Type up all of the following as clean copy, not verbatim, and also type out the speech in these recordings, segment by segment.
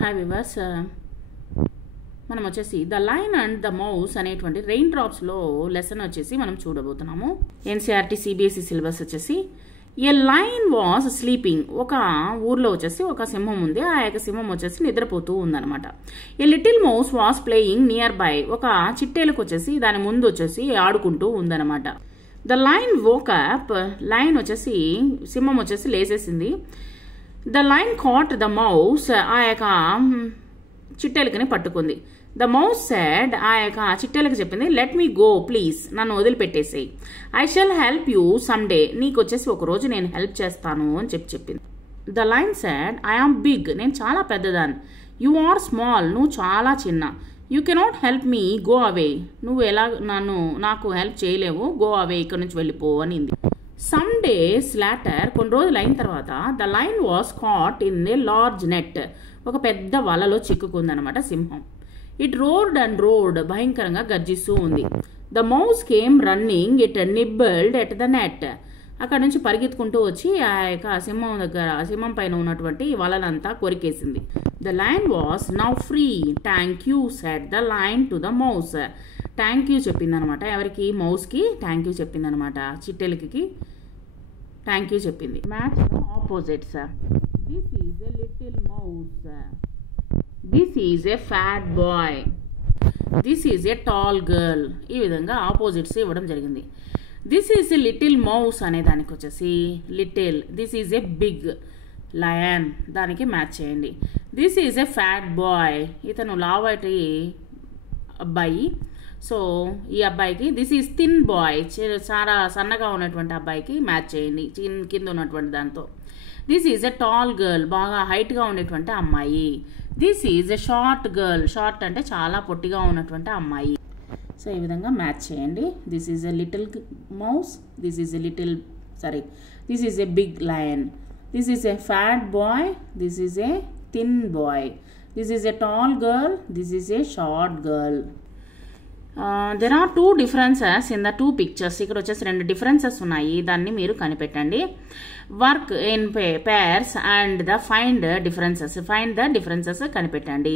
Hi viewers, మనం వచ్చేసి the line and the mouse అనేటువంటి రెయిన్ డ్రాప్స్లో లెసన్ వచ్చేసి మనం చూడబోతున్నాము. ఎన్సీఆర్టీ సిబిఎస్ఈ సిలబస్ వచ్చేసి ఏ లైన్ వాజ్ స్లీపింగ్. ఒక ఊర్లో వచ్చేసి ఒక సింహం ఉంది. ఆ యొక్క సింహం వచ్చేసి నిద్రపోతూ ఉందన్నమాట. A little mouse was playing nearby. ఒక చిట్టేలకు వచ్చేసి దాని ముందు వచ్చేసి ఆడుకుంటూ ఉందన్నమాట. The lion woke up. Lion వచ్చేసి సింహం వచ్చేసి లేసేసింది. The lion caught the mouse. ఆ యొక్క చిట్టెలకని పట్టుకుంది. The mouse said. ఆ యొక్క చిట్టెలకు చెప్పింది, లెట్ మీ గో ప్లీజ్, నన్ను వదిలిపెట్టేసేయి. I shall help you someday. నీకు వచ్చేసి ఒక రోజు నేను హెల్ప్ చేస్తాను అని చెప్పింది. The lion said, I am big. నేను చాలా పెద్దదాన్ని. You are small. నువ్వు చాలా చిన్న. You cannot help me, go away. నువ్వు ఎలా నాకు హెల్ప్ చేయలేవు, గో అవే, ఇక్కడ నుంచి వెళ్ళిపో అనింది. Some days later. కొన్ని రోజులు అయిన తర్వాత the lion was caught in a large net. ఒక పెద్ద వలలో చిక్కుకుందనమాట సింహం. It roared and roared. భయంకరంగా గర్జిస్తూ ఉంది. The mouse came running. It nibbled at the net. అక్కడ నుంచి పరిగెత్తుకుంటూ వచ్చి ఆ యొక్క సింహం పైన ఉన్నటువంటి వలనంతా కొరికేసింది. The lion was now free. Thank you said the lion to the mouse. Thank you చెప్పిందనమాట. ఎవరికి? మౌస్కి థ్యాంక్ యూ చెప్పిందనమాట. చిట్టెలకి థ్యాంక్ యూ చెప్పింది. Match opposites. This is a little mouse. This is a fat boy. This is a tall girl. ఈ విధంగా opposites ఇవ్వడం జరిగింది. This is a little mouse అనే దానికి వచ్చేసి little. This is a big lion. దానికి match చేయండి. This is a fat boy. ఇతను లావటి అబ్బాయి. సో ఈ అబ్బాయికి దిస్ ఈజ్ థిన్ బాయ్. చాలా సన్నగా ఉన్నటువంటి అబ్బాయికి మ్యాచ్ చేయండి కింద ఉన్నటువంటి దాంతో. This is a tall girl. బాగా హైట్గా ఉండేటువంటి అమ్మాయి. This is a short girl. Short అంటే చాలా పొట్టిగా ఉన్నటువంటి అమ్మాయి. సో ఈ విధంగా మ్యాచ్ చేయండి. This is a little mouse. This is a this is a big lion. This is a fat boy. This is a thin boy. This is a tall girl. This is a short girl. There are two differences in the two pictures. ఇక్కడ వచ్చేసి రెండు differences ఉన్నాయి. దాన్ని మీరు కనిపెట్టండి. Work in pairs and the find the differences కనిపెట్టండి.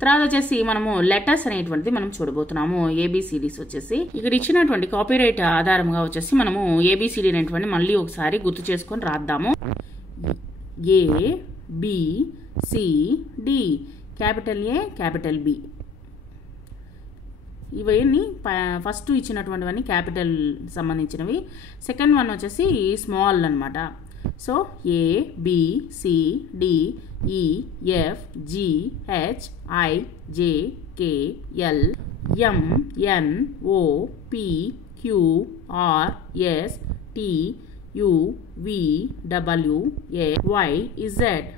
తర్వాత వచ్చేసి మనము లెటర్స్ అనేటువంటిది మనం చూడబోతున్నాము. ఏబిసిడీస్ వచ్చేసి ఇక్కడ ఇచ్చినటువంటి కాపీరైట్ ఆధారంగా వచ్చేసి మనము ఏబిసిడి అనేటువంటి మళ్ళీ ఒకసారి గుర్తు చేసుకొని రాద్దాము. A, B, C, D. Capital A, capital B. ఇవన్నీ ఫస్ట్ ఇచ్చినటువంటివన్నీ క్యాపిటల్ సంబంధించినవి. సెకండ్ వన్ వచ్చేసి స్మాల్ అనమాట. So A, B, C, D, E, F, G, H, I, J, K, L, M, N, O, P, Q, R, S, T, U, V, W, A, Y, ఇజెడ్.